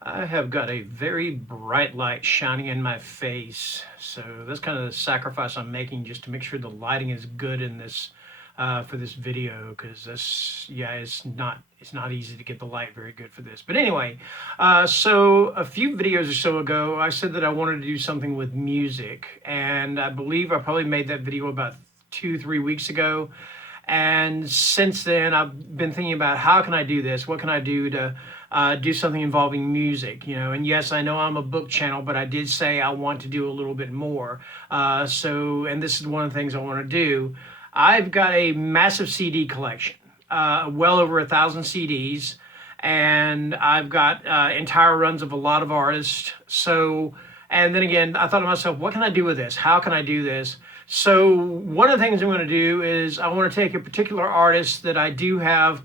I have got a very bright light shining in my face, so that's kind of the sacrifice I'm making just to make sure the lighting is good in this for this video because this yeah it's not easy to get the light very good for this. But anyway, so a few videos or so ago, I said that I wanted to do something with music, and I believe I probably made that video about 2-3 weeks ago. And since then, I've been thinking about how can I do this? What can I do to do something involving music? And yes, I know I'm a book channel, but I did say I want to do a little bit more. And this is one of the things I want to do. I've got a massive CD collection, well over 1,000 CDs, and I've got entire runs of a lot of artists. And then again, I thought to myself, what can I do with this? How can I do this? So one of the things I'm going to do is I want to take a particular artist that I do have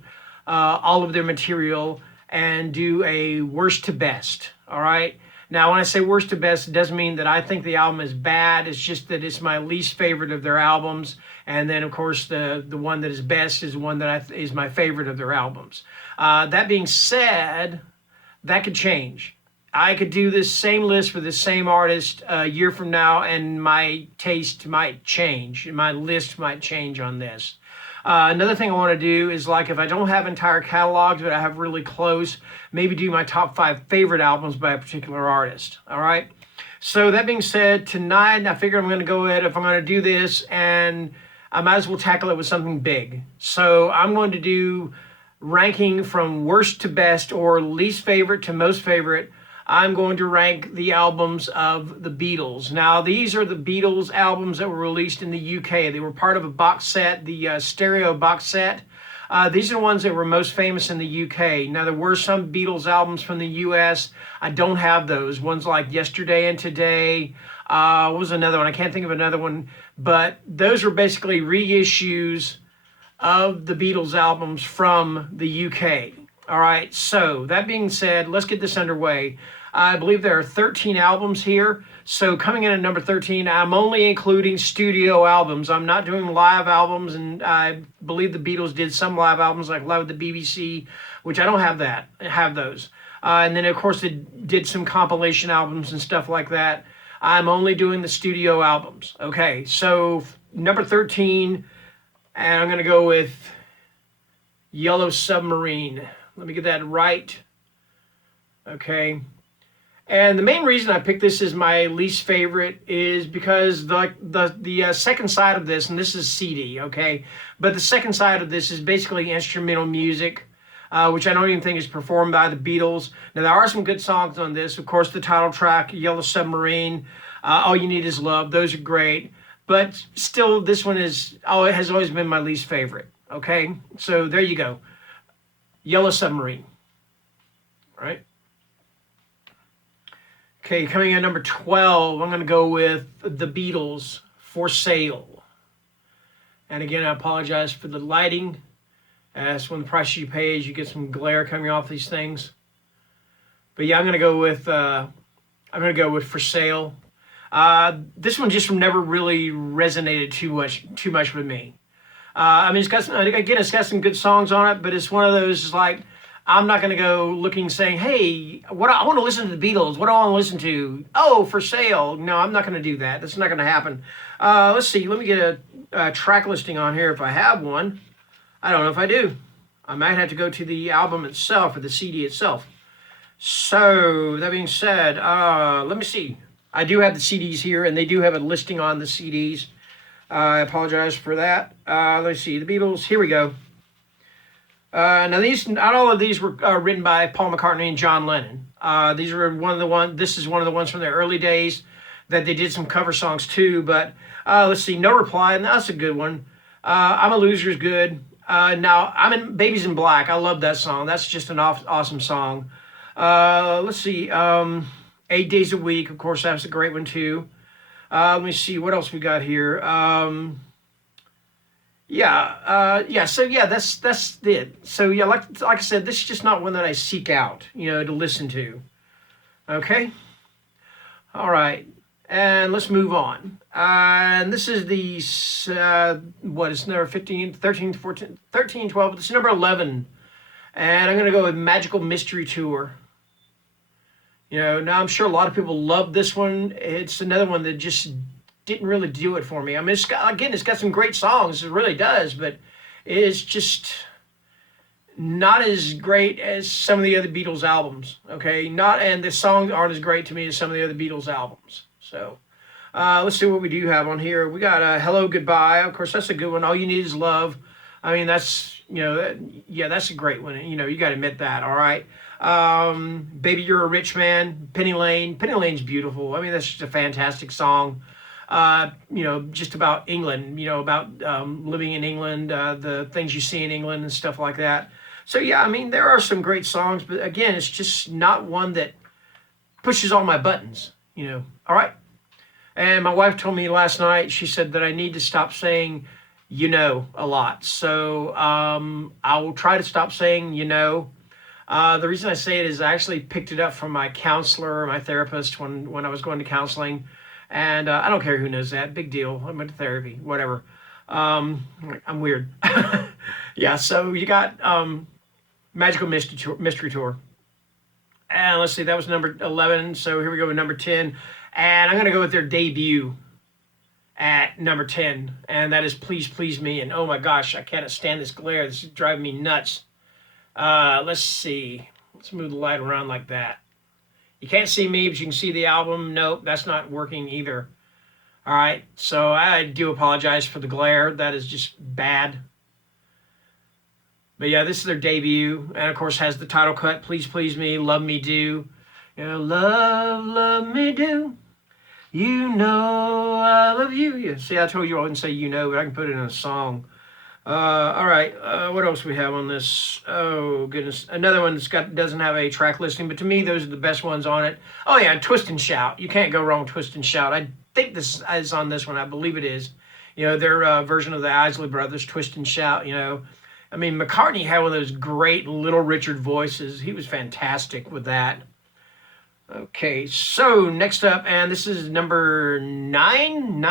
all of their material and do a worst to best. All right. Now, when I say worst to best, it doesn't mean that I think the album is bad. It's just that it's my least favorite of their albums. And then, of course, the one that is best is one that is my favorite of their albums. That being said, that could change. I could do this same list for the same artist a year from now, and my taste might change. My list might change on this. Another thing I want to do is, like, if I don't have entire catalogs, but I have really close, maybe do my top 5 favorite albums by a particular artist. All right. So that being said, tonight I figure I'm going to go ahead if I'm going to do this, and I might as well tackle it with something big. So I'm going to do ranking from worst to best, or least favorite to most favorite. I'm going to rank the albums of the Beatles. Now, these are the Beatles albums that were released in the UK. They were part of a box set, the stereo box set. These are the ones that were most famous in the UK. Now, there were some Beatles albums from the US. I don't have those. Ones like Yesterday and Today. What was another one? I can't think of another one. But those were basically reissues of the Beatles albums from the UK. All right, so that being said, let's get this underway. I believe there are 13 albums here. So coming in at number 13, I'm only including studio albums. I'm not doing live albums, and I believe the Beatles did some live albums like Live with the BBC, which I don't have those. And then, of course, they did some compilation albums and stuff like that. I'm only doing the studio albums. Okay, so number 13, and I'm going to go with Yellow Submarine. Let me get that right. Okay. And the main reason I picked this as my least favorite is because the second side of this, and this is CD, okay, but the second side of this is basically instrumental music, which I don't even think is performed by the Beatles. Now, there are some good songs on this. Of course, the title track, Yellow Submarine, All You Need Is Love. Those are great. But still, this one has always been my least favorite, okay? So there you go. Yellow Submarine. All right. Okay, coming in at number 12, I'm going to go with the Beatles, For Sale. And again, I apologize for the lighting. That's one of the prices you pay is you get some glare coming off these things. But yeah, I'm going to go with For Sale. This one just never really resonated too much with me. I mean, it's got some good songs on it, but it's one of those like I'm not going to go looking saying, hey, what I want to listen to the Beatles. What do I want to listen to? Oh, For Sale. No, I'm not going to do that. That's not going to happen. Let's see. Let me get a track listing on here if I have one. I don't know if I do. I might have to go to the album itself or the CD itself. So that being said, let me see. I do have the CDs here, and they do have a listing on the CDs. I apologize for that. Let's see, the Beatles. Here we go. Now, not all of these were written by Paul McCartney and John Lennon. These were This is one of the ones from the early days that they did some cover songs too. But let's see, No Reply, and that's a good one. I'm a Loser is good. Now, Babies in Black. I love that song. That's just an awesome song. Let's see, 8 Days a Week. Of course, that's a great one too. Let me see what else we got here. So yeah, that's it. So yeah, like I said, this is just not one that I seek out, to listen to. Okay. All right, and let's move on. And this is what is number 15, 13, 14, 13, 12. This is number 11, and I'm gonna go with Magical Mystery Tour. Now I'm sure a lot of people love this one. It's another one that just didn't really do it for me. I mean, it's got some great songs. It really does, but it's just not as great as some of the other Beatles albums. Okay, not and the songs aren't as great to me as some of the other Beatles albums. So let's see what we do have on here. We got "Hello Goodbye." Of course, that's a good one. "All You Need Is Love." I mean, yeah, that's a great one. You got to admit that. All right. "Baby You're a Rich Man," "Penny Lane." Penny Lane's beautiful. I mean, that's just a fantastic song. Just about England. About living in England, the things you see in England and stuff like that. So yeah, I mean, there are some great songs, but again, it's just not one that pushes all my buttons. All right. And my wife told me last night, she said that I need to stop saying, a lot. So I will try to stop saying, The reason I say it is I actually picked it up from my counselor, my therapist, when I was going to counseling. And I don't care who knows that. Big deal. I went to therapy, whatever. I'm weird. Yeah, so you got Magical Mystery Tour. And let's see, that was number 11. So here we go with number 10. And I'm going to go with their debut at number 10. And that is "Please Please Me." And oh my gosh, I can't stand this glare. This is driving me nuts. Let's see. Let's move the light around like that. You can't see me, but you can see the album. Nope, that's not working either. All right, so I do apologize for the glare. That is just bad. But yeah, this is their debut, and of course has the title cut, "Please Please Me, Love Me Do." Love, love me do. I love you. Yeah, see, I told you I wouldn't say but I can put it in a song. All right, what else we have on this? Oh goodness, another one doesn't have a track listing, but to me those are the best ones on it. Oh yeah, "Twist and Shout." You can't go wrong with "Twist and Shout." I think this is on this one. I believe it is. Their version of the Isley Brothers, "Twist and Shout." I mean, McCartney had one of those great Little Richard voices. He was fantastic with that. Okay, so next up, and this is number 9,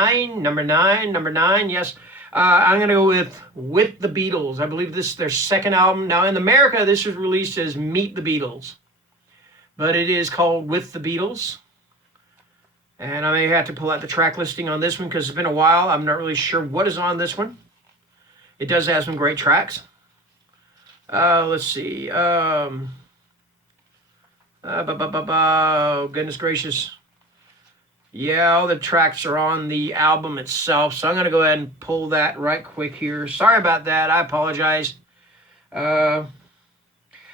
number 9, yes. I'm going to go with the Beatles. I believe this is their second album. Now, in America, this was released as Meet the Beatles, but it is called "With the Beatles." And I may have to pull out the track listing on this one because it's been a while. I'm not really sure what is on this one. It does have some great tracks. Let's see. Oh, goodness gracious. Yeah, all the tracks are on the album itself, so I'm going to go ahead and pull that right quick here. Sorry about that. I apologize. Hey,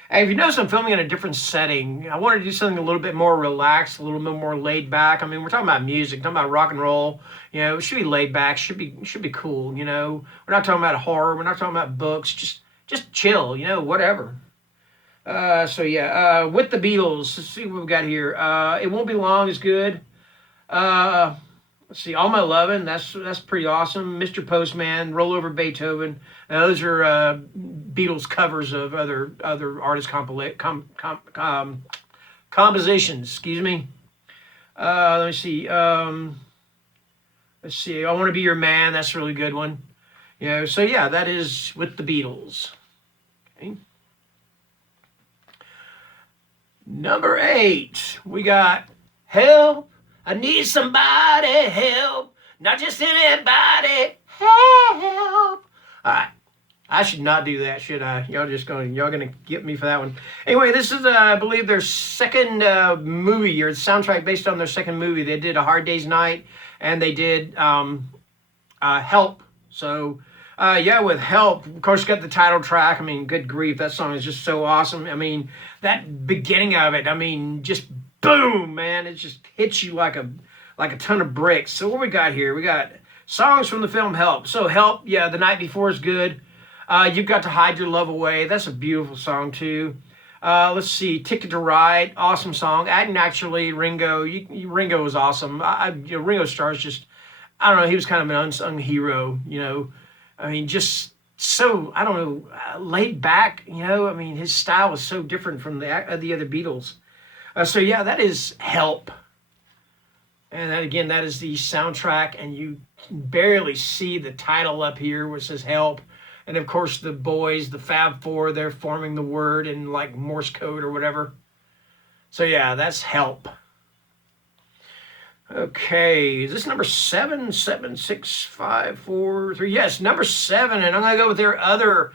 if you notice, I'm filming in a different setting. I want to do something a little bit more relaxed, a little bit more laid back. I mean, we're talking about music, talking about rock and roll. It should be laid back, should be cool. We're not talking about horror. We're not talking about books. Just chill. Whatever. So yeah, with the Beatles. Let's see what we've got here. "It Won't Be Long" is good. Let's see, "All My Lovin'," that's pretty awesome. "Mr. Postman," "Roll Over Beethoven." Those are Beatles covers of other artists' compositions. Excuse me. Let me see. Let's see. "I Want to Be Your Man." That's a really good one. So yeah, that is with the Beatles. Okay. Number 8, we got "Help. I Need Somebody Help. Not just anybody. Help." All right. I should not do that, should I? Y'all gonna get me for that one. Anyway, this is I believe their second movie, or soundtrack based on their second movie. They did "A Hard Day's Night" and they did "Help." So yeah, with "Help," of course, got the title track. I mean, good grief, that song is just so awesome. I mean, that beginning of it, I mean, just boom, man, it just hits you like a ton of bricks. So what we got here? We got songs from the film "Help." So "Help," yeah, "The Night Before" is good. "You've Got to Hide Your Love Away." That's a beautiful song too. Let's see, "Ticket to Ride," awesome song. And actually, Ringo, Ringo was awesome. Ringo Starr's just, I don't know, he was kind of an unsung hero. I mean, just so, I don't know, laid back. I mean, his style was so different from the other Beatles. So yeah, that is "Help." And that, again, that is the soundtrack, and you can barely see the title up here where it says "Help." And of course, the boys, the Fab Four, they're forming the word in like Morse code or whatever. So yeah, that's Help. Okay, is this number 7? 7, 6, 5, 4, 3. Yes, number 7, and I'm gonna go with their other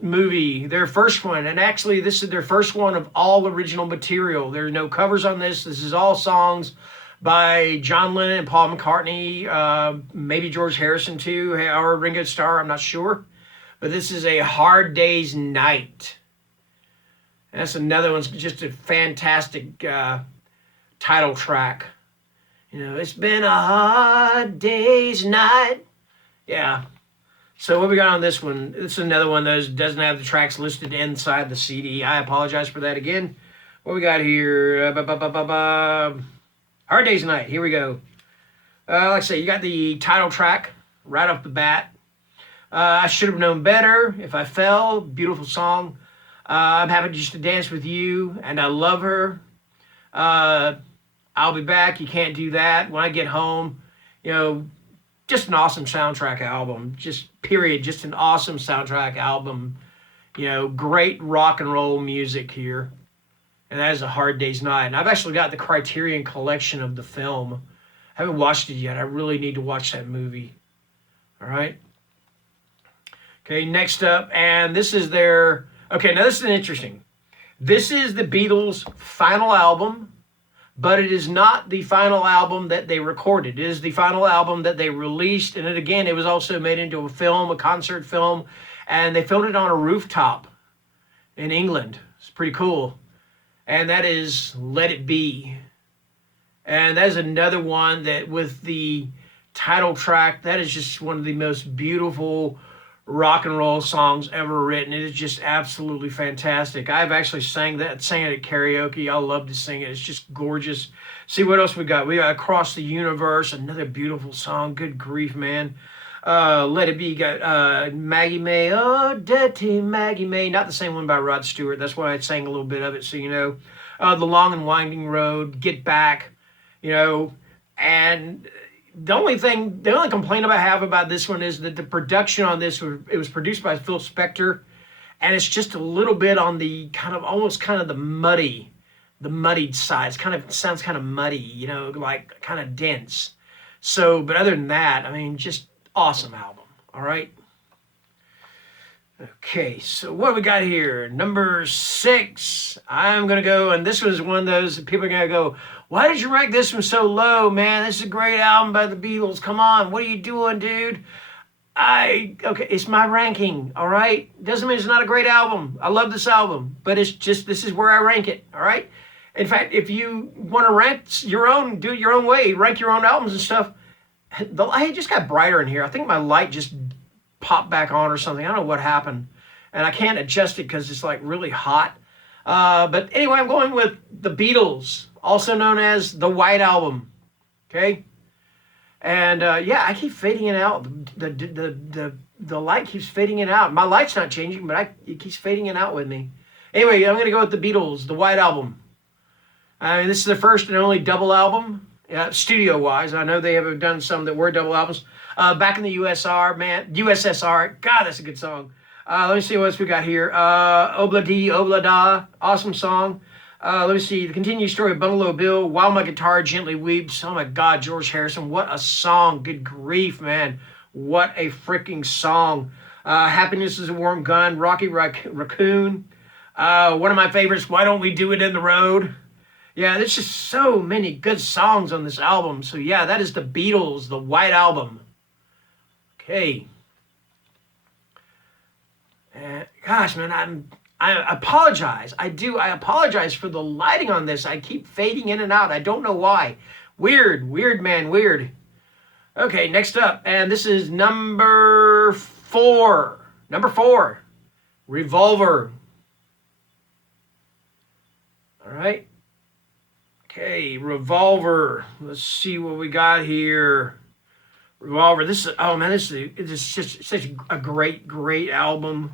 movie, their first one. And actually, this is their first one of all original material. There's no covers on this. This is all songs by John Lennon and Paul McCartney, maybe George Harrison too, or Ringo Starr, I'm not sure. But this is A Hard Day's Night. And that's another one's just a fantastic title track. You know, it's been a hard day's night. Yeah. So what we got on this one? This is another one that doesn't have the tracks listed inside the CD. I apologize for that again. What we got here? Hard Day's Night. Here we go. Like I say, you got the title track right off the bat. I Should Have Known Better. If I Fell. Beautiful song. I'm happy just to dance with you, and I love her. I'll be back. You can't do that. When I get home, you know, just an awesome soundtrack album. Just period. Just an awesome soundtrack album. You know, great rock and roll music here. And that is A Hard Day's Night. And I've actually got the Criterion collection of the film. I haven't watched it yet. I really need to watch that movie. All right. Okay, next up, and this is their... Okay, now this is interesting. This is the Beatles' final album, but it is not the final album that they recorded. It is the final album that they released, and it was also made into a film, a concert film, and they filmed it on a rooftop in England. It's pretty cool. And that is Let It Be. And that is another one that with the title track, that is just one of the most beautiful rock and roll songs ever written. It is just absolutely fantastic. I've actually sang it at karaoke. I love to sing it. It's just gorgeous. See what else we got. We got Across the Universe, another beautiful song. Good grief, man. Let It Be got Maggie May. Oh, dirty Maggie May. Not the same one by Rod Stewart. That's why I sang a little bit of it, so you know. The Long and Winding Road, Get Back, you know. And the only complaint I have about this one is that the production on this, it was produced by Phil Spector, and it's just a little bit on the almost the muddied side. It sounds kind of muddy, you know, like kind of dense. So, but other than that, I mean, just awesome album. All right. Okay, so what do we got here? Number 6. I'm going to go, and this was one of those people are going to go, why did you rank this one so low, man? This is a great album by the Beatles. Come on, what are you doing, dude? Okay, it's my ranking, all right? Doesn't mean it's not a great album. I love this album, but it's just, this is where I rank it, all right? In fact, if you want to rank your own, do it your own way, rank your own albums and stuff, the light just got brighter in here. I think my light just popped back on or something. I don't know what happened. And I can't adjust it because it's like really hot. But anyway, I'm going with the Beatles, also known as the White Album. Okay? And yeah, I keep fading it out. The light keeps fading it out. My light's not changing, but it keeps fading it out with me. Anyway, I'm going to go with the Beatles, the White Album. I mean, this is the first and only double album, studio-wise. I know they have done some that were double albums. Back in the USSR. God, that's a good song. Let me see what else we got here. Obla Dee, Obla Da. Awesome song. Let me see. The continued story of Bungalow Bill. While My Guitar Gently Weeps. Oh my God, George Harrison. What a song. Good grief, man. What a freaking song. Happiness is a Warm Gun. Rocky Raccoon. One of my favorites, Why Don't We Do It in the Road? Yeah, there's just so many good songs on this album. So yeah, that is the Beatles, the White Album. Okay. Gosh, man, I apologize. I apologize for the lighting on this. I keep fading in and out. I don't know why. Weird, man, weird. Okay, next up, and this is number 4. Number 4, Revolver. All right. Okay, Revolver. Let's see what we got here. Revolver. This is just such a great album.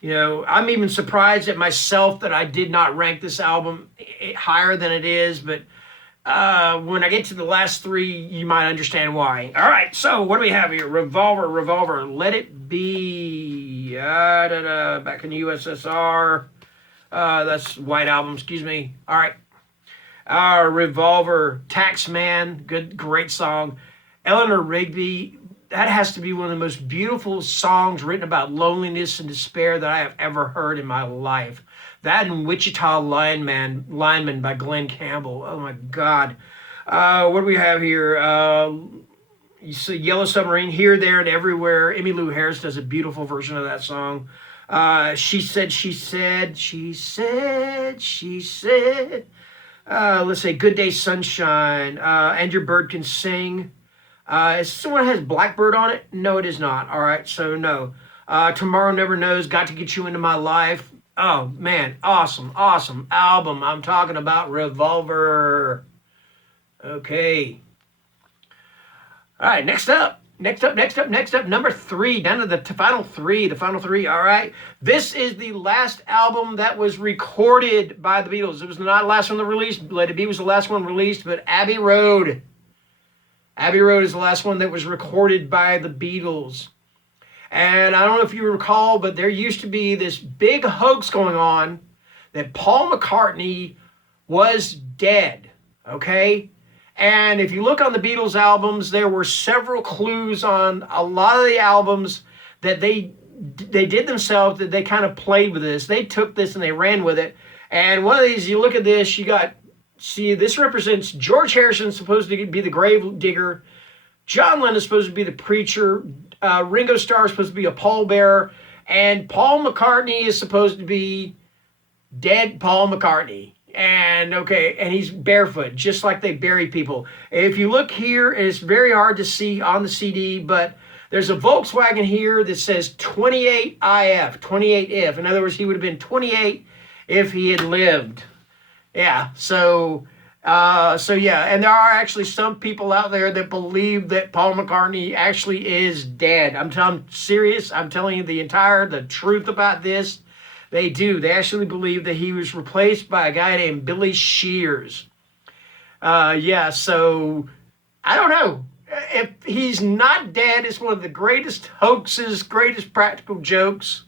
You know, I'm even surprised at myself that I did not rank this album higher than it is. But when I get to the last 3, you might understand why. All right, so what do we have here? Revolver. Let It Be. Back in the USSR. That's White Album, excuse me. All right. Revolver, Taxman, great song. Eleanor Rigby, that has to be one of the most beautiful songs written about loneliness and despair that I have ever heard in my life. That and Wichita Lineman by Glenn Campbell. Oh my God. What do we have here? You see Yellow Submarine, Here, There, and Everywhere. Emmylou Harris does a beautiful version of that song. She said, she said, she said, she said. Let's say Good Day Sunshine. And Your Bird Can Sing. Is someone has Blackbird on it? No, it is not. All right, so no. Tomorrow Never Knows, Got to Get You Into My Life. Oh, man, awesome album. I'm talking about Revolver. Okay. All right, next up. Number 3, down to the final three. All right. This is the last album that was recorded by the Beatles. It was not the last one that released. Let It Be was the last one released, but Abbey Road. Abbey Road is the last one that was recorded by the Beatles. And I don't know if you recall, but there used to be this big hoax going on that Paul McCartney was dead. Okay? And if you look on the Beatles albums, there were several clues on a lot of the albums that they did themselves, that they kind of played with this. They took this and they ran with it. And one of these, you look at this, this represents George Harrison, supposed to be the grave digger. John Lennon is supposed to be the preacher. Ringo Starr is supposed to be a pallbearer. And Paul McCartney is supposed to be dead Paul McCartney. And he's barefoot, just like they bury people. If you look here, it's very hard to see on the CD, but there's a Volkswagen here that says 28IF, 28 if. In other words, he would have been 28 if he had lived. Yeah, so yeah, and there are actually some people out there that believe that Paul McCartney actually is dead. I'm serious. I'm telling you the truth about this. They do. They actually believe that he was replaced by a guy named Billy Shears. Yeah, so I don't know. If he's not dead, it's one of the greatest hoaxes, greatest practical jokes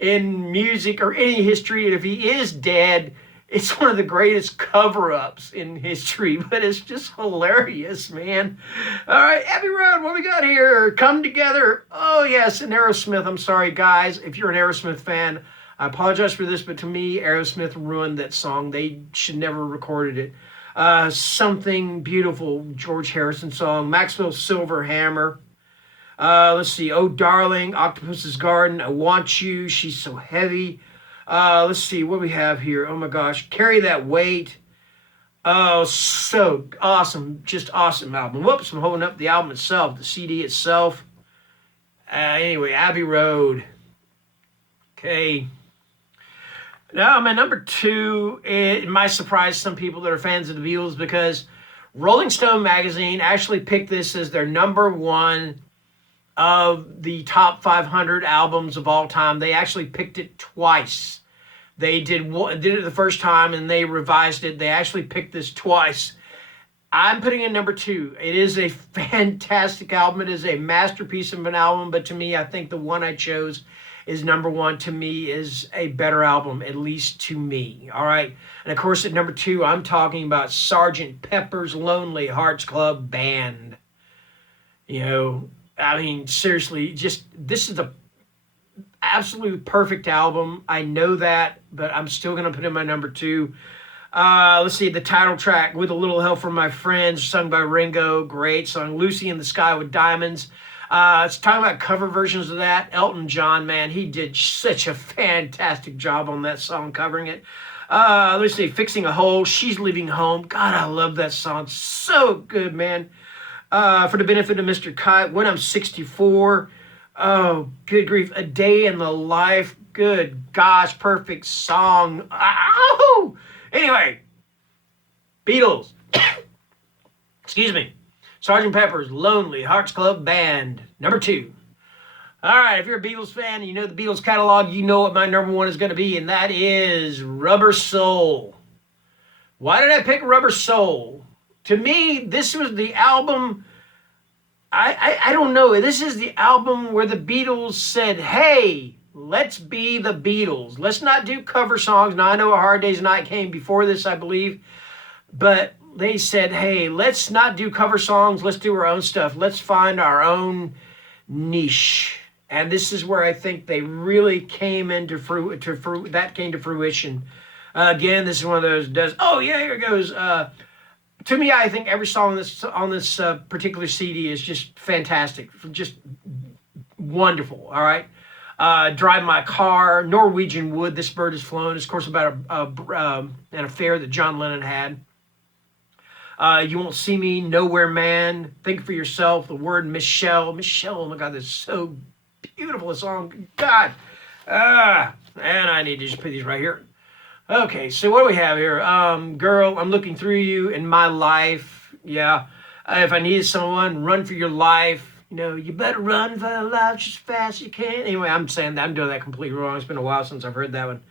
in music or any history. And if he is dead, it's one of the greatest cover-ups in history. But it's just hilarious, man. All right, Abbey Road, what we got here? Come Together. Oh, yes, and Aerosmith. I'm sorry, guys, if you're an Aerosmith fan. I apologize for this, but to me, Aerosmith ruined that song. They should never have recorded it. Something Beautiful, George Harrison song. Maxwell Silver Hammer. Let's see. Oh, Darling, Octopus's Garden, I Want You, She's So Heavy. Let's see what we have here. Oh, my gosh. Carry That Weight. Oh, so awesome. Just awesome album. Whoops, I'm holding up the album itself, the CD itself. Anyway, Abbey Road. Okay. Now, my number 2, it might surprise some people that are fans of the Beatles because Rolling Stone magazine actually picked this as their number 1 of the top 500 albums of all time. They actually picked it twice. They did it the first time and they revised it. They actually picked this twice. I'm putting it number 2. It is a fantastic album. It is a masterpiece of an album, but to me, I think the one I chose is number 1. To me, is a better album, at least to me. All right. And of course, at number 2, I'm talking about Sgt. Pepper's Lonely Hearts Club Band. You know, I mean, seriously, this is the absolute perfect album. I know that, but I'm still going to put it in my number 2. Let's see, the title track, With a Little Help from My Friends, sung by Ringo. Great song. Lucy in the Sky with Diamonds. It's talking about cover versions of that. Elton John, man, he did such a fantastic job on that song, covering it. Let's see, Fixing a Hole, She's Leaving Home. God, I love that song. So good, man. For the benefit of Mr. Kite, When I'm 64. Oh, good grief. A Day in the Life. Good gosh, perfect song. Ow! Anyway, Beatles. Excuse me. Sgt. Pepper's Lonely Hearts Club Band, number 2. All right, if you're a Beatles fan and you know the Beatles catalog, you know what my number 1 is going to be, and that is Rubber Soul. Why did I pick Rubber Soul? To me, this was the album, I don't know, this is the album where the Beatles said, hey, let's be the Beatles. Let's not do cover songs. Now, I know A Hard Day's Night came before this, I believe, but they said, hey, let's not do cover songs. Let's do our own stuff. Let's find our own niche. And this is where I think they really came into that came to fruition. Again, this is one of those oh yeah, here it goes. To me, I think every song on this particular CD is just fantastic, just wonderful. All right, Drive My Car, Norwegian Wood, This Bird Has Flown. It's of course about an affair that John Lennon had. You Won't See Me, Nowhere Man, Think for Yourself, The Word Michelle. Michelle, oh my God, that's so beautiful a song. God. And I need to just put these right here. Okay, so what do we have here? Girl, I'm Looking Through You, In My Life. Yeah. If I Needed Someone, Run for Your Life. You know, you better run for your life just as fast as you can. Anyway, I'm saying that. I'm doing that completely wrong. It's been a while since I've heard that one.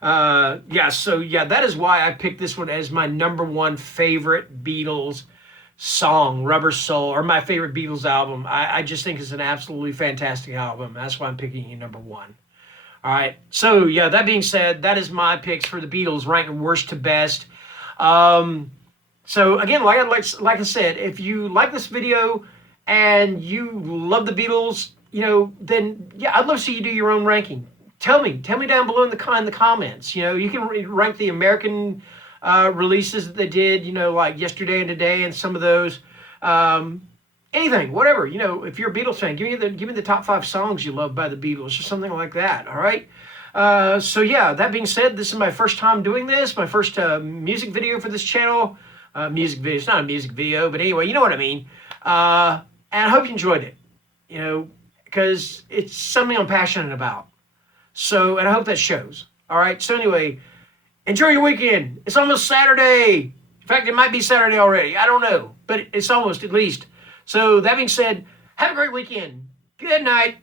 That is why I picked this one as my number one favorite Beatles song, Rubber Soul, or my favorite Beatles album. I just think it's an absolutely fantastic album. That's why I'm picking it number one. All right. So, yeah, that being said, that is my picks for the Beatles, ranking worst to best. So, again, like I said, if you like this video and you love the Beatles, then, yeah, I'd love to see you do your own ranking. Tell me down below in the comments. You can rank the American releases that they did, like Yesterday and Today and some of those. Anything, whatever, if you're a Beatles fan, give me the top 5 songs you love by the Beatles or something like that, all right? So yeah, that being said, this is my first time doing this, my first music video for this channel. Music video, it's not a music video, but anyway, you know what I mean. And I hope you enjoyed it, because it's something I'm passionate about. So, and I hope that shows, all right? So anyway, enjoy your weekend. It's almost Saturday. In fact, it might be Saturday already. I don't know, but it's almost at least. So that being said, have a great weekend. Good night.